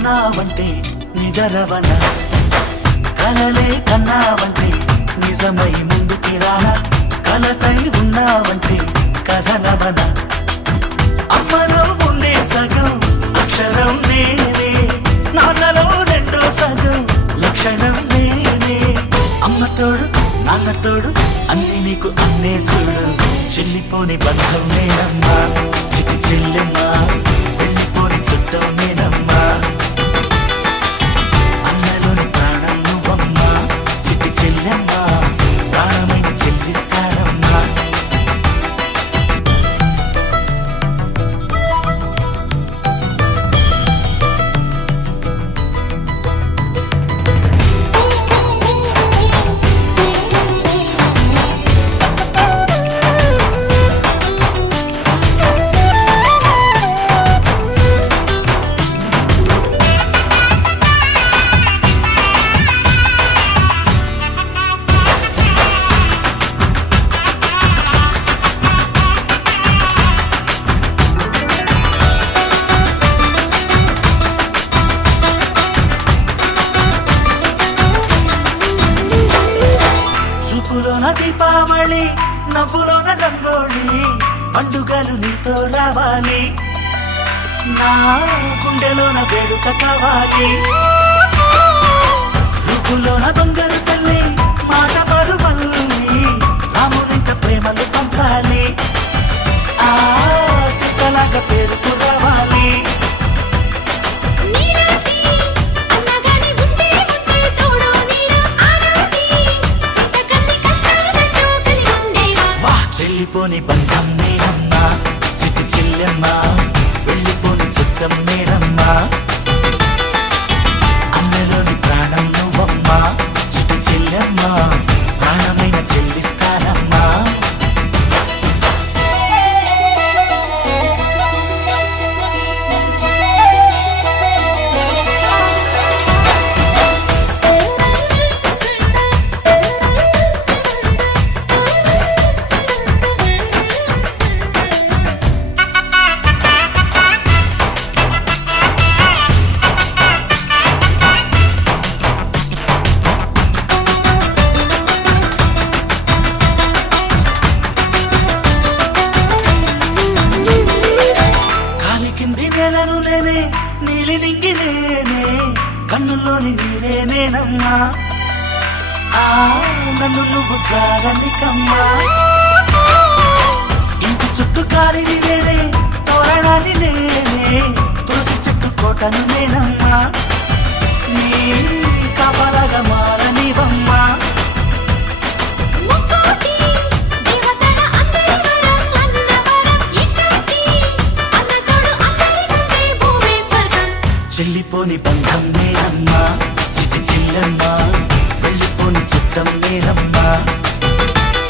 ఉన్నావంటే నిదరవన, కలలే కన్నావంటే నిజమై ముందుకి రానా, కలతై ఉన్నావంటే కథనవన. అమ్మలో ఉండే సగం అక్షరం నేనే, నాన్నలో రెండో సగం లక్షణం నేనే. అమ్మ తోడు నాన్న తోడు అన్ని నీకు అన్నే చూడు, చెల్లిపోని బంధం నేనమ్మా చిటి చెల్లెమ్మా, వెళ్ళిపోని చుట్టం నేనమ్మా. అన్నలోని ప్రాణం నువ్వమ్మా చిటి చెల్లెమ్మా, ప్రాణమైన చెల్లిస్తానమ్మా. చూపులోన దీపావళి, నవ్వులోన రంగోళి, పండుగలు నీతో రావాలి, నా గుండెలోన వేడుక కావాలి. రూపులోన దొంగలు తల్లి, మాట పరుమల్లి, రామునింట ప్రేమలు పంచాలి, ఆ సీతలాగా పేరుకు రావాలి. వెళ్ళిపోని బంధం నేనమ్మా చిట్టి చెల్లెమ్మా, వెళ్ళిపోని చుట్టం నేనమ్మా. అన్నలోని ప్రాణం నువ్వమ్మా చిట్టి చెల్లెమ్మా, ప్రాణమైన చెల్లిస్తానమ్మా. నేలను నేనే నీలి నింగి నేనే, కన్నుల్లోని నీరే నేనమ్మా, ఆ నన్ను నువ్వు జారనికమ్మా. ఇంటి చుట్టూ కాలిని నేనే, తోరణాన్ని నేనే, తులసి చెట్టు కోటను నేనమ్మా, నీ కాపలాగా మారనివమ్మా. చెల్లిపోని బంధం నేనమ్మా చిట్టి చెల్లెమ్మా, వెళ్ళిపోని చుట్టం నేనమ్మా.